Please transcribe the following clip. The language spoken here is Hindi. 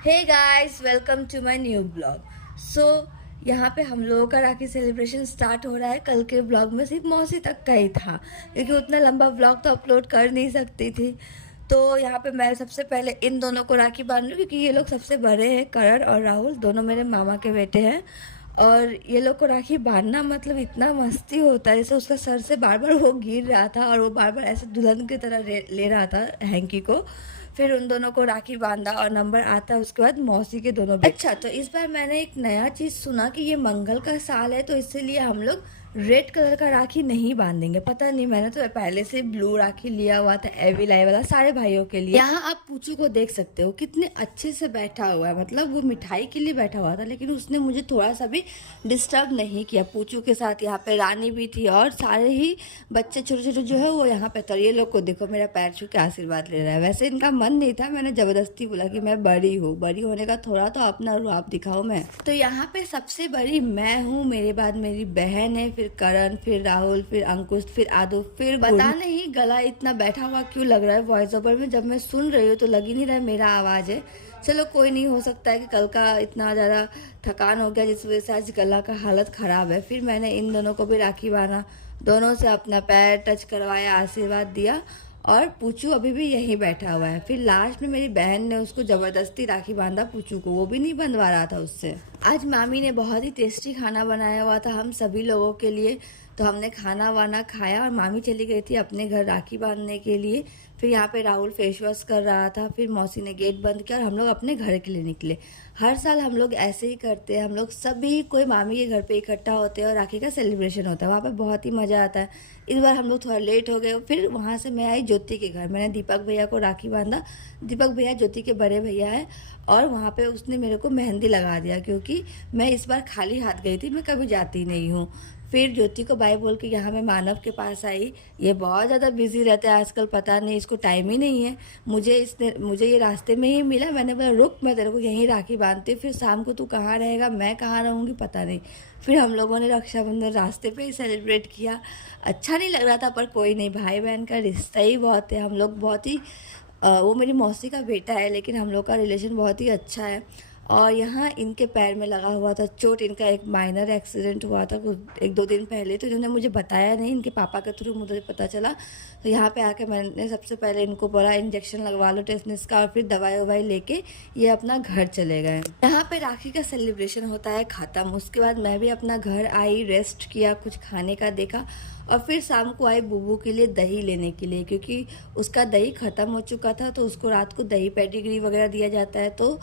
Hey guys, welcome to my new blog. So यहाँ पे हम लोगों का राखी सेलिब्रेशन स्टार्ट हो रहा है। कल के ब्लॉग में सिर्फ मौसी तक का ही था, क्योंकि उतना लंबा ब्लॉग तो अपलोड कर नहीं सकती थी। तो यहाँ पे मैं सबसे पहले इन दोनों को राखी बांध रही हूँ, क्योंकि ये लोग सबसे बड़े हैं। करण और राहुल दोनों मेरे मामा के बेटे हैं। और ये लोग को राखी बांधना मतलब इतना मस्ती होता है, जैसे उसका सर से बार बार वो गिर रहा था और वो बार बार ऐसे दुल्हन की तरह ले रहा था हैंकी को। फिर उन दोनों को राखी बांधा और नंबर आता है उसके बाद मौसी के दोनों बेटे। अच्छा, तो इस बार मैंने एक नया चीज़ सुना कि ये मंगल का साल है, तो इसीलिए हम लोग रेड कलर का राखी नहीं बांधेंगे। पता नहीं, मैंने तो पहले से ब्लू राखी लिया हुआ था, एवी लाई वाला, सारे भाइयों के लिए। यहाँ आप पूछू को देख सकते हो कितने अच्छे से बैठा हुआ है, मतलब वो मिठाई के लिए बैठा हुआ था, लेकिन उसने मुझे थोड़ा सा भी डिस्टर्ब नहीं किया। पूछू के साथ यहाँ पे रानी भी थी और सारे ही बच्चे छोटे छोटे जो है वो यहाँ पे। तो ये लोग को देखो, मेरा पैर छू के आशीर्वाद ले रहा है। वैसे इनका मन नहीं था, मैंने जबरदस्ती बोला कि मैं बड़ी हूँ, बड़ी होने का थोड़ा तो अपना रूप दिखाओ मैं। तो यहाँ पे सबसे बड़ी मैं हूँ, मेरे बाद मेरी बहन है, फिर करण, फिर राहुल, फिर अंकुश, फिर आदु, फिर पता नहीं गला इतना बैठा हुआ क्यों लग रहा है वॉइस ओवर में। जब मैं सुन रही हूँ तो लग ही नहीं रहा है मेरा आवाज़ है। चलो कोई नहीं, हो सकता है कि कल का इतना ज़्यादा थकान हो गया जिस वजह से आज गला का हालत ख़राब है। फिर मैंने इन दोनों को भी राखी बांधा, दोनों से अपना पैर टच करवाया, आशीर्वाद दिया। और पूछू अभी भी यहीं बैठा हुआ है। फिर लास्ट में मेरी बहन ने उसको ज़बरदस्ती राखी बांधा पूछू को, वो भी नहीं बंधवा रहा था उससे। आज मामी ने बहुत ही टेस्टी खाना बनाया हुआ था हम सभी लोगों के लिए। तो हमने खाना वाना खाया और मामी चली गई थी अपने घर राखी बांधने के लिए। फिर यहाँ पे राहुल फेस वॉश कर रहा था, फिर मौसी ने गेट बंद किया और हम लोग अपने घर के लिए निकले। हर साल हम लोग ऐसे ही करते हैं, हम लोग सभी कोई मामी के घर पे इकट्ठा होते हैं और राखी का सेलिब्रेशन होता है। वहाँ पे बहुत ही मज़ा आता है। इस बार हम लोग थोड़ा लेट हो गए। फिर वहाँ से मैं आई ज्योति के घर, मैंने दीपक भैया को राखी बांधा। दीपक भैया ज्योति के बड़े भैया है, और वहाँ पे उसने मेरे को मेहंदी लगा दिया, क्योंकि मैं इस बार खाली हाथ गई थी, मैं कभी जाती नहीं हूँ। फिर ज्योति को बाय बोल के यहाँ मैं मानव के पास आई। ये बहुत ज़्यादा बिजी रहता है आजकल, पता नहीं इसको टाइम ही नहीं है। मुझे ये रास्ते में ही मिला, मैंने बोला रुक मैं तेरे को यहीं राखी बांधती हूँ, फिर शाम को तू कहाँ रहेगा मैं कहाँ रहूँगी पता नहीं। फिर हम लोगों ने रक्षाबंधन रास्ते पे ही सेलिब्रेट किया। अच्छा नहीं लग रहा था, पर कोई नहीं, भाई बहन का रिश्ता ही बहुत है। हम लोग बहुत ही वो मेरी मौसी का बेटा है, लेकिन हम लोग का रिलेशन बहुत ही अच्छा है। और यहाँ इनके पैर में लगा हुआ था चोट, इनका एक माइनर एक्सीडेंट हुआ था कुछ 1-2 दिन पहले, तो इन्होंने मुझे बताया नहीं, इनके पापा के थ्रू मुझे पता चला। तो यहाँ पे आके मैंने सबसे पहले इनको बोला इंजेक्शन लगवा लो टेटनस का, और फिर दवाई ववाई लेके ये अपना घर चले गए। यहाँ पे राखी का सेलिब्रेशन होता है ख़त्म। उसके बाद मैं भी अपना घर आई, रेस्ट किया, कुछ खाने का देखा, और फिर शाम को आई बुबू के लिए दही लेने के लिए, क्योंकि उसका दही ख़त्म हो चुका था। तो उसको रात को दही पेडिग्री वगैरह दिया जाता है, तो